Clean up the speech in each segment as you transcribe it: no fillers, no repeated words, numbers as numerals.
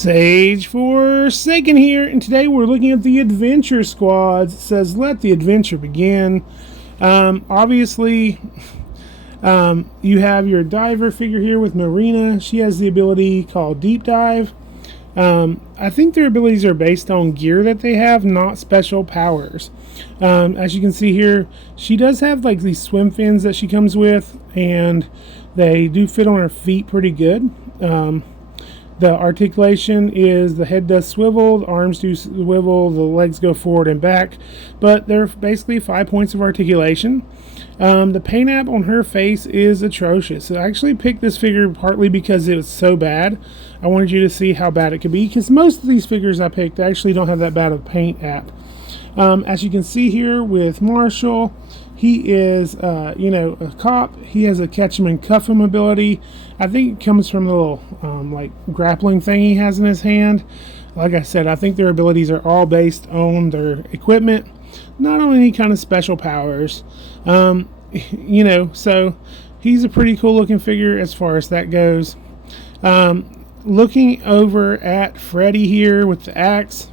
Sage Forsaken here, and today we're looking at the Adventure Squads. It says, let the adventure begin. Obviously, you have your diver figure here with Marina. She has the ability called Deep Dive. I think their abilities are based on gear that they have, not special powers. As you can see here, she does have like these swim fins that she comes with, and they do fit on her feet pretty good. The articulation is the head does swivel, the arms do swivel, the legs go forward and back, but they're basically 5 points of articulation. The paint app on her face is atrocious. I actually picked this figure partly because it was so bad. I wanted you to see how bad it could be, because most of these figures I picked actually don't have that bad of a paint app. As you can see here with Marshall, he is, a cop. He has a catch him and cuff him ability. I think it comes from the little, grappling thing he has in his hand. Like I said, I think their abilities are all based on their equipment, not on any kind of special powers. So he's a pretty cool looking figure as far as that goes. Looking over at Freddy here with the axe.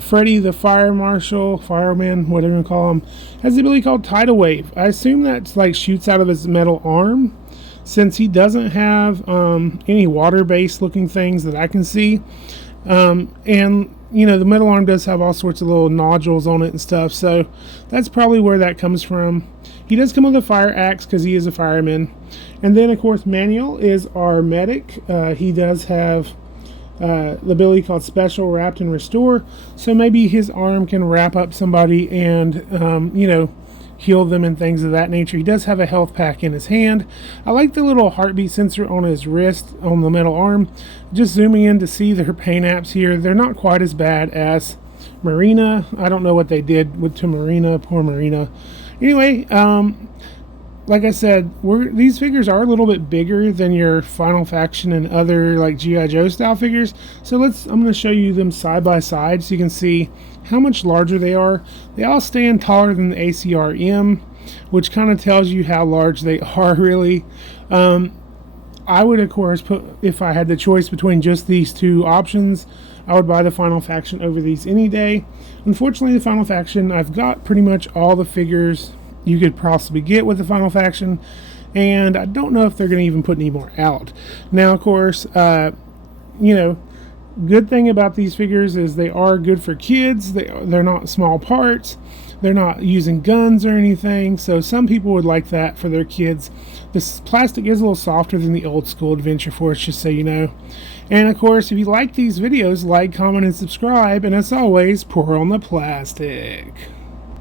Freddy, the fire marshal, fireman, whatever you call him, has the ability called Tidal Wave. I assume that's like shoots out of his metal arm, since he doesn't have any water-based looking things that I can see. The metal arm does have all sorts of little nodules on it and stuff, so that's probably where that comes from. He does come with a fire axe because he is a fireman. And then, of course, Manuel is our medic. He does have the ability called Special Wrapped and Restore, so maybe his arm can wrap up somebody and heal them and things of that nature. He does have a health pack in his hand. I like the little heartbeat sensor on his wrist on the metal arm. Just zooming in to see their paint apps here, they're not quite as bad as Marina. I don't know what they did to Marina, poor Marina. Anyway, like I said, these figures are a little bit bigger than your Final Faction and other like G.I. Joe style figures. So I'm going to show you them side by side so you can see how much larger they are. They all stand taller than the ACR-M, which kind of tells you how large they are really. I would, of course, if I had the choice between just these two options, I would buy the Final Faction over these any day. Unfortunately, the Final Faction, I've got pretty much all the figures you could possibly get with the Final Faction, and I don't know if they're going to even put any more out. Now, of course, good thing about these figures is they are good for kids. They're not small parts. They're not using guns or anything, so some people would like that for their kids. This plastic is a little softer than the old school Adventure Force, just so you know. And of course, if you like these videos, like, comment, and subscribe, and as always, pour on the plastic.